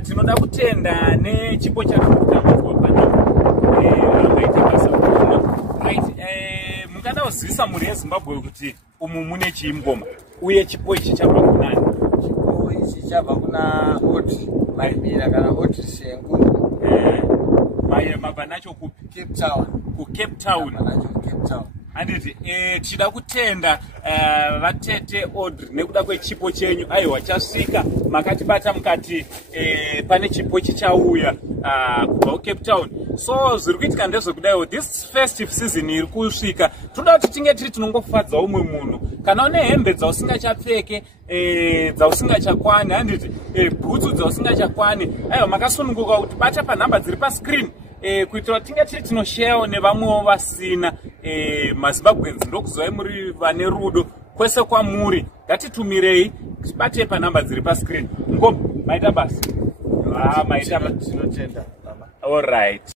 tinoda kutenda nechipo chatikutambadzwa pano angaita basa right. Mungada kuzivisa mhuri yeZimbabwe kuti umu mune chiingoma uye chipo ichi chabva kunani? Chipo ichi chabva kuna Audrey Maibira kana Audrey Shengu. Mabva nacho kupi? Cape Town. Ku-Cape Town. Mabva nacho Cape Town. Anditi tida kutenda vatete Audrey nekuda kwechipo chenyu. Aiwa, chasvika makatibata mukati pane chipo chichauya kubva kuCape Town. So zviri kuitika ndezvekudaiwo this festive season iri kusvika toda kuti tinge tiri tinongofadza umwe munhu kana une hembe dzausingachapfeke dzausingachakwani handiti bhutsu dzausingachakwani. Aiwa, makasununguka kuti bata panhamba dziri pascreen kuitira tinge tiri tinoshayawo nevamwewo vasina. maZimbabweans ndokuzovai muri vane rudo kwese kwamuri. Ngatitumirei tibatei panhamba dziri pascreen. Ngoma maita basa. Maita basa. Tinotenda baba. All right.